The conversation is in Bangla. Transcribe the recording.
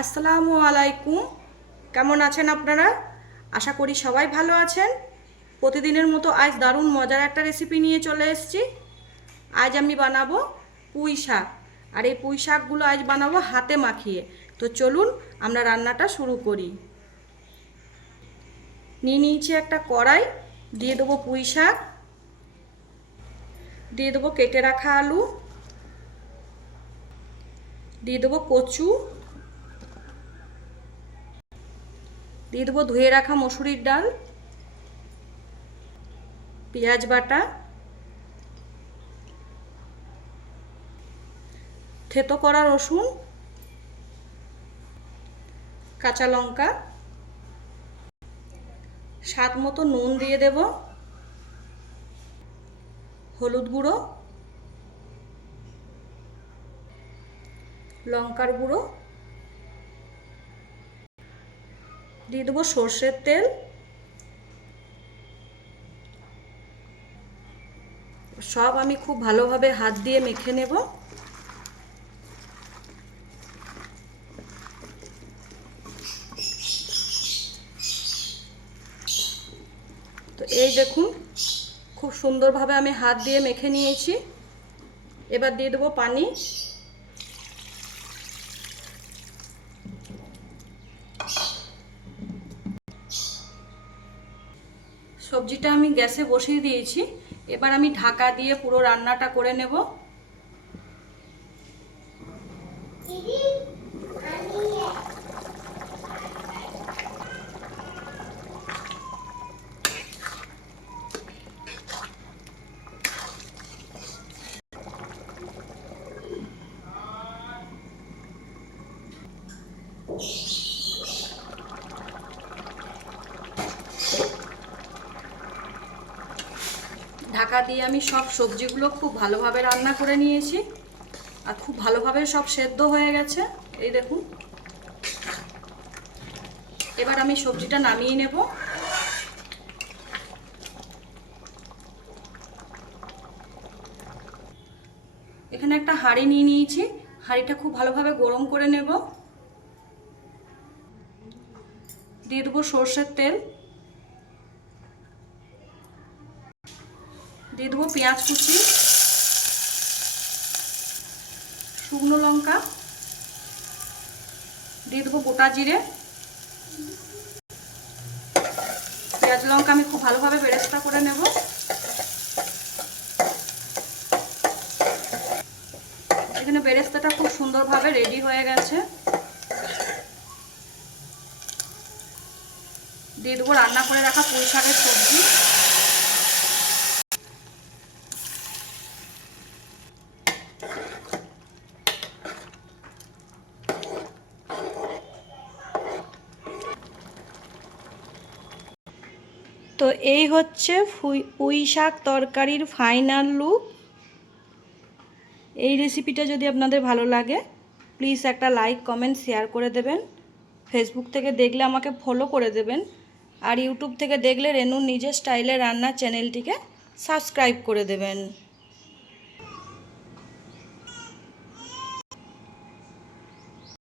আসসালামু আলাইকুম। কেমন আছেন আপনারা? আশা করি সবাই ভালো আছেন। প্রতিদিনের মতো আজ দারুণ মজার একটা রেসিপি নিয়ে চলে এসেছি। আজ আমি বানাবো পুঁই শাক, আর এই পুঁই শাকগুলো আজ বানাবো হাতে মাখিয়ে। তো চলুন আমরা রান্নাটা শুরু করি। নিয়ে নিয়েছি একটা কড়াই, দিয়ে দেবো পুঁই শাক, দিয়ে দেবো কেটে রাখা আলু, দিয়ে দেবো কচু, দিয়ে দেবো ধুয়ে রাখা মসুরির ডাল, পেঁয়াজ বাটা, থেতো করা রসুন, কাঁচা লঙ্কা, স্বাদ মতো নুন দিয়ে দেব, হলুদ গুঁড়ো, লঙ্কার গুঁড়ো, দিয়ে দেবো সর্ষের তেল, সব আমি খুব ভালোভাবে হাত দিয়ে মেখে নেব। তো এই দেখুন, খুব সুন্দরভাবে আমি হাত দিয়ে মেখে নিয়েছি। এবার দিয়ে দেবো পানি। সবজিটা আমি গ্যাসে বসিয়ে দিয়েছি। এবার আমি ঢাকা দিয়ে পুরো রান্নাটা করে নেব। ঢাকা দিয়ে আমি সব সবজিগুলো খুব ভালোভাবে রান্না করে নিয়েছি, আর খুব ভালোভাবে সব সেদ্ধ হয়ে গেছে। এই দেখুন, এবার আমি সবজিটা নামিয়ে নেব। এখানে একটা হাঁড়ি নিয়ে নিয়েছি, হাঁড়িটা খুব ভালোভাবে গরম করে নেব। দিয়ে দেবো সর্ষের তেল, দিয়ে দেবো পেঁয়াজ কুচি, শুকনো লঙ্কা, দিয়ে দেবো গোটা জিরে। পেঁয়াজ লঙ্কা আমি খুব ভালোভাবে বেরেস্তা করে নেব। এখানে বেরেস্তাটা খুব সুন্দরভাবে রেডি হয়ে গেছে। দিয়ে দেবো রান্না করে রাখা পুঁই শাকের সবজি। তো এই হচ্ছে পুঁই শাক তরকারির ফাইনাল লুক। এই রেসিপিটা যদি আপনাদের ভালো লাগে, প্লিজ একটা লাইক, কমেন্ট, শেয়ার করে দেবেন। ফেসবুক থেকে দেখলে আমাকে ফলো করে দেবেন, আর ইউটিউব থেকে দেখলে রেনুর নিজের স্টাইলে রান্নার চ্যানেলটিকে সাবস্ক্রাইব করে দেবেন।